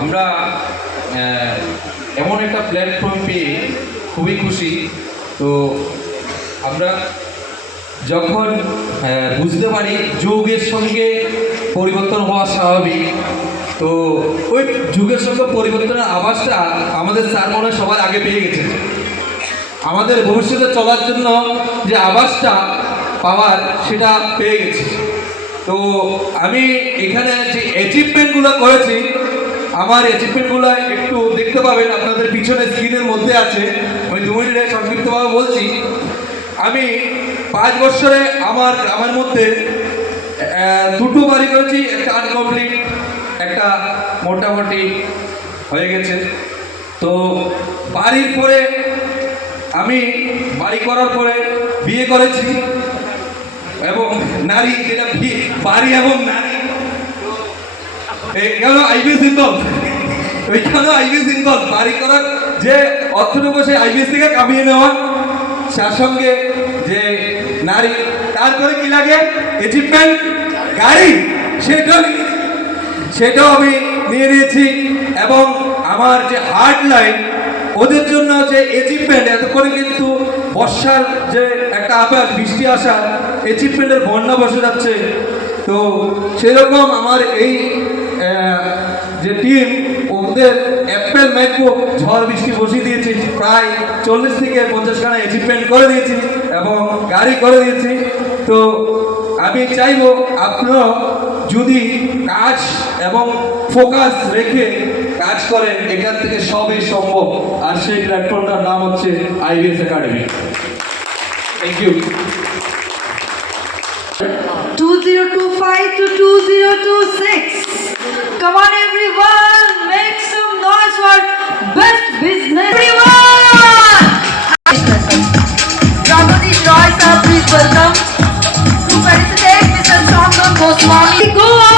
আমরা এমন একটা প্ল্যাটফর্ম পেয়ে খুবই খুশি। তো আমরা যখন বুঝতে পারি যুগের সঙ্গে পরিবর্তন হওয়া স্বাভাবিক, তো ওই যুগের সঙ্গে পরিবর্তনের আভাসটা আমাদের স্যার মনে হয় সবার আগে পেয়ে গেছে। আমাদের ভবিষ্যতে চলার জন্য যে আভাসটা পাওয়ার সেটা পেয়ে গেছে। তো আমি এখানে যে অ্যাচিভমেন্টগুলো করেছি, আমার অ্যাচিভমেন্টগুলো একটু দেখতে পাবেন, আপনাদের পিছনে স্ক্রিনের মধ্যে আছে। আমি 2 মিনিটে সংক্ষিপ্তভাবে বলছি। আমি 5 বছরে আমার মধ্যে 2টো বাড়ি করেছি, একটা আনকমপ্লিট, একটা মোটামুটি হয়ে গেছে। তো বাড়ির পরে আমি বাড়ি করার পরে বিয়ে করেছি, এবং নারী যেটা বাড়ি এবং নারী কেন আইবিএস ইনভলভ, ওইখানেও আইবিএস ইনভলভ। বাড়ি করার যে অর্থটুকু সেই আইবিএস থেকে কামিয়ে নেওয়া, তার সঙ্গে যে নারী, তারপরে কি লাগে অ্যাচিভমেন্ট গাড়ি, সেটাও আমি নিয়ে নিয়েছি। এবং আমার যে হার্ড লাইন, ওদের জন্য যে অ্যাচিভমেন্ট, এত করে কিন্তু বর্ষার যে একটা আবার বৃষ্টি আসার অ্যাচিভমেন্টের বন্যা বসে যাচ্ছে। তো সেরকম আমার এই যে টিম, ওদের অ্যাপেল ম্যাকবুক ঝড় বৃষ্টি বসিয়ে দিয়েছি, প্রায় 40 থেকে 50 খানা অ্যাচিভমেন্ট করে দিয়েছি এবং গাড়ি করে দিয়েছি। তো আমি চাইবো আপনারা যদি কাজ এবং ফোকাস রেখে কাজ করেন, এখান থেকে সবই সম্ভব। আর সেই প্ল্যাটফর্মটার নাম হচ্ছে IBS academy. Thank you. 2025 to 2026. Come on everyone, make some noise for best business. Everyone! Jagadish Roy sir, please welcome. To felicitate Mr. Chandran Goswami. Go on!